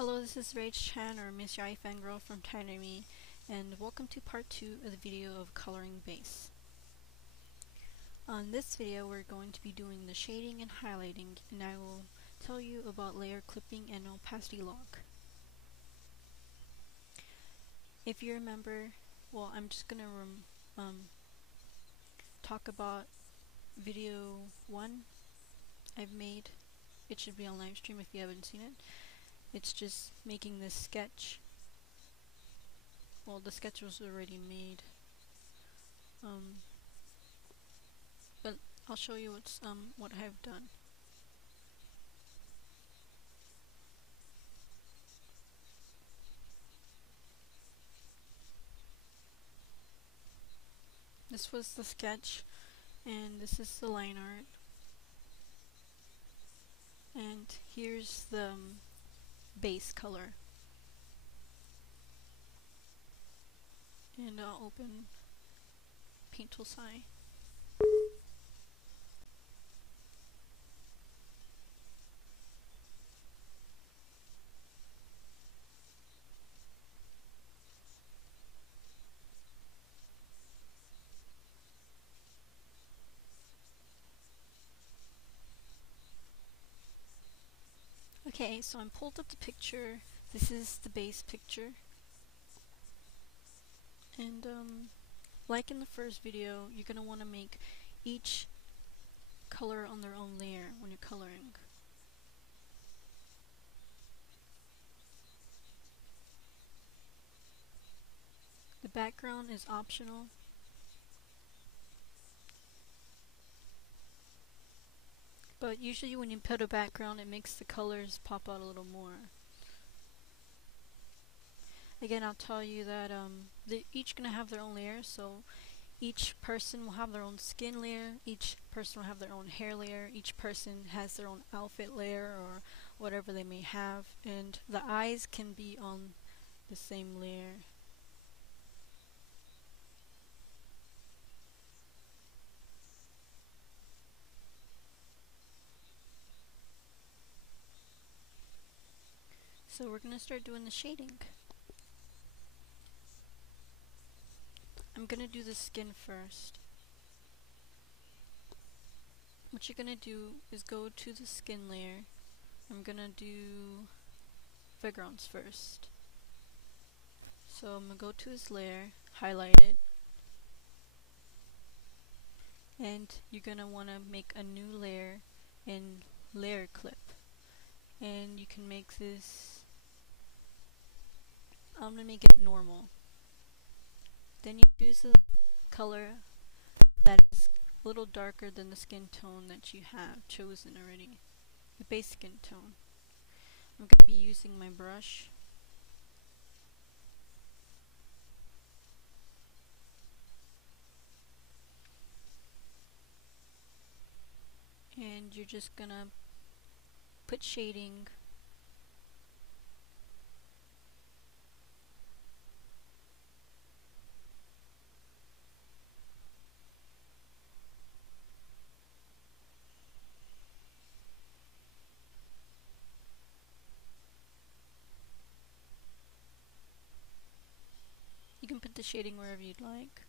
Hello, this is Rage Chan or Miss Yai Fangirl from Tainami, and welcome to part 2 of the video of coloring base. On this video we're going to be doing the shading and highlighting, and I will tell you about layer clipping and opacity lock. If you remember, well, I'm just gonna talk about video 1 I've made. It should be on LiveStream if you haven't seen it. It's just making this sketch. Well, the sketch was already made. But I'll show you what I've done. This was the sketch, and this is the line art. And here's the base color. And I'll open Paint Tool Sai. Okay, so I'm pulled up the picture. This is the base picture. And like in the first video, you're going to want to make each color on their own layer when you're coloring. The background is optional. But usually when you put a background, it makes the colors pop out a little more. Again, I'll tell you that they're each going to have their own layer, so each person will have their own skin layer, each person will have their own hair layer, each person has their own outfit layer or whatever they may have, and the eyes can be on the same layer. So we're going to start doing the shading. I'm going to do the skin first. What you're going to do is go to the skin layer. I'm going to do backgrounds first. So I'm going to go to this layer, highlight it, and you're going to want to make a new layer in layer clip. And you can make this, I'm going to make it normal. Then you choose a color that is a little darker than the skin tone that you have chosen already, the base skin tone. I'm going to be using my brush. And you're just going to put shading. You can put the shading wherever you'd like.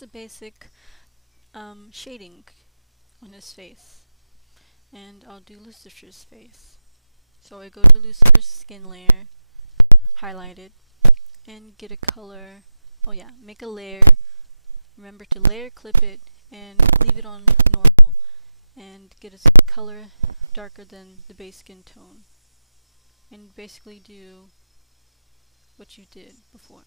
has a basic shading on his face. And I'll do Lucifer's face. So I go to Lucifer's skin layer, highlight it, and get a color. Oh yeah, make a layer. Remember to layer clip it and leave it on normal and get a color darker than the base skin tone. And basically do what you did before.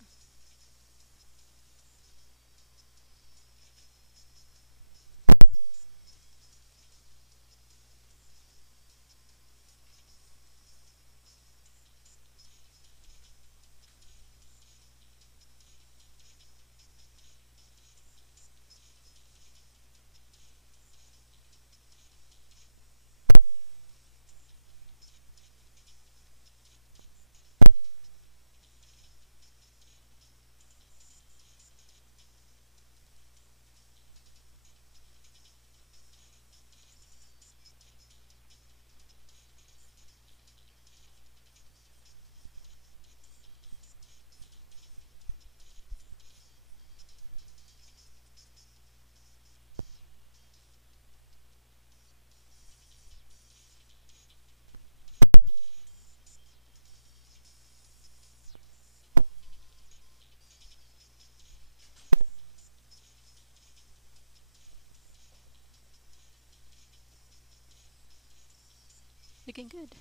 Looking good.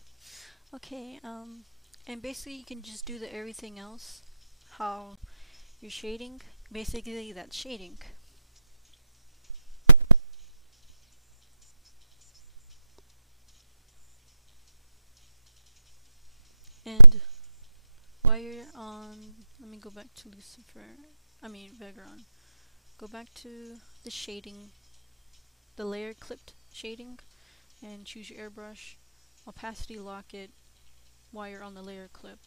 Okay, and basically you can just do the everything else. How you're shading. Basically that's shading. And while you're on, let me go back to Vegron. Go back to the shading, the layer clipped shading, and choose your airbrush. Opacity lock it while you're on the layer clip.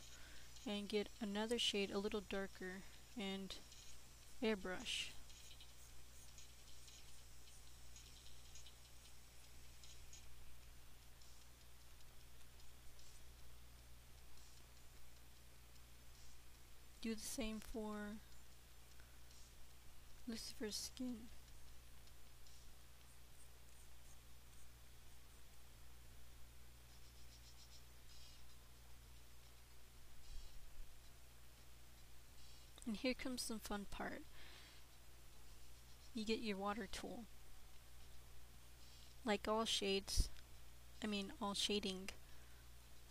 And get another shade a little darker and airbrush. Do the same for Lucifer's skin. And here comes some fun part. You get your water tool. Like all all shading,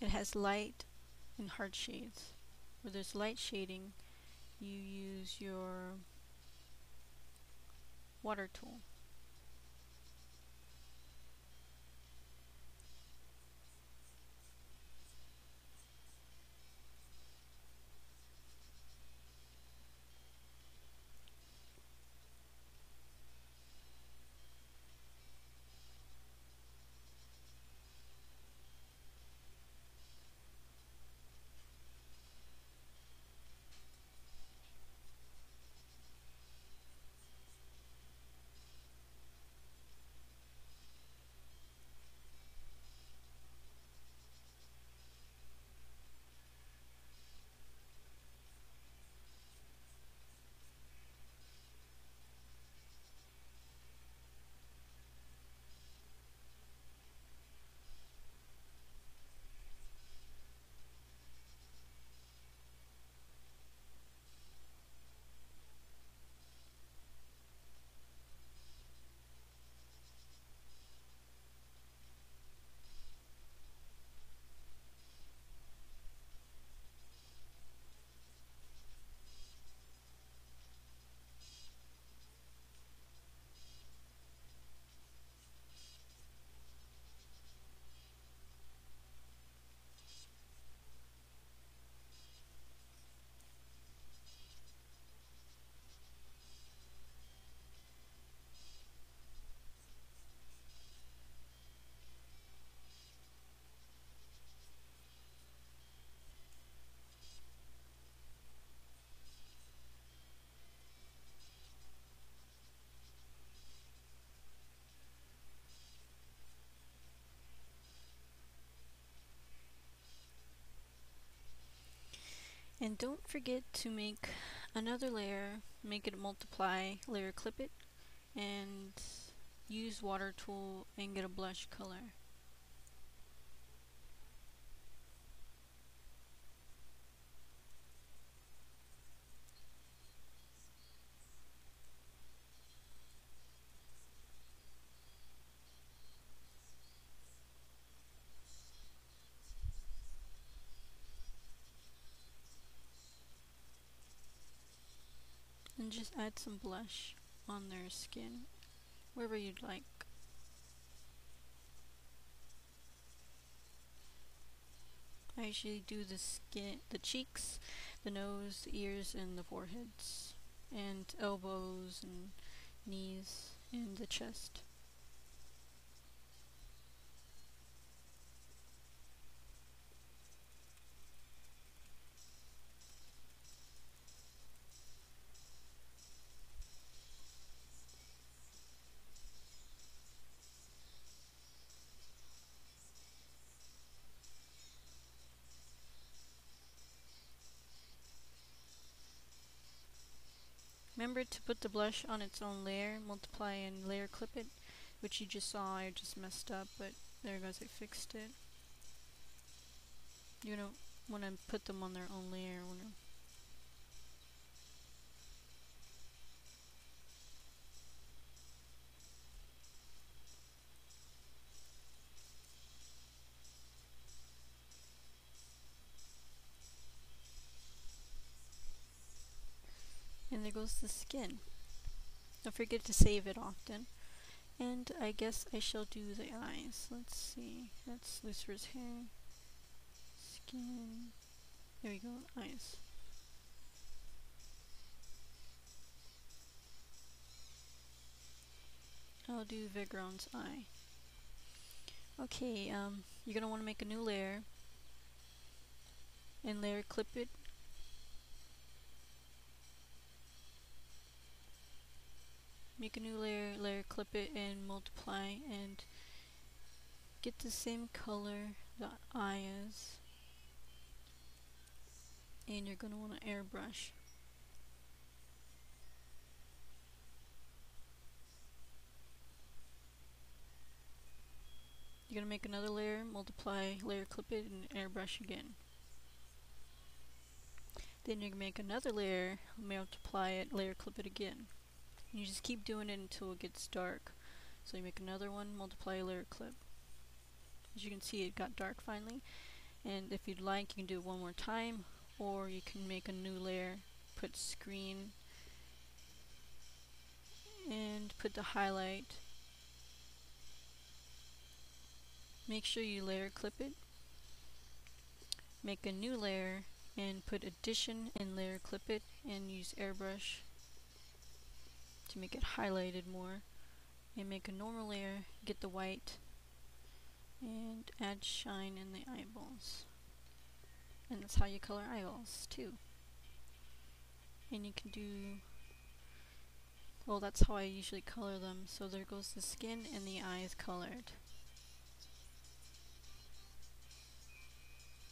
it has light and hard shades. Where there's light shading, you use your water tool. And don't forget to make another layer, make it multiply, layer clip it, and use water tool and get a blush color. And just add some blush on their skin, wherever you'd like. I usually do the skin, the cheeks, the nose, the ears, and the foreheads, and elbows and knees, and the chest. Remember to put the blush on its own layer, multiply and layer clip it, which you just saw I just messed up, but there goes, I fixed it. You don't want to put them on their own layer. And there goes the skin. Don't forget to save it often. And I guess I shall do the eyes. Let's see. That's Lucifer's hair. Skin. There we go. Eyes. I'll do Vigron's eye. Okay, you're gonna want to make a new layer. And layer clip it. Make a new layer, layer clip it, and multiply, and get the same color the eye is. And you're gonna want to airbrush. You're gonna make another layer, multiply, layer clip it, and airbrush again. Then you're gonna make another layer, multiply it, layer clip it again. And you just keep doing it until it gets dark. So you make another one, multiply, layer clip. As you can see, it got dark finally. And if you'd like, you can do it one more time, or you can make a new layer, put screen, and put the highlight. Make sure you layer clip it. Make a new layer and put addition and layer clip it, and use airbrush to make it highlighted more. And make a normal layer, get the white, and add shine in the eyeballs. And that's how you color eyeballs too. And you can do, well, that's how I usually color them. So there goes the skin and the eyes colored.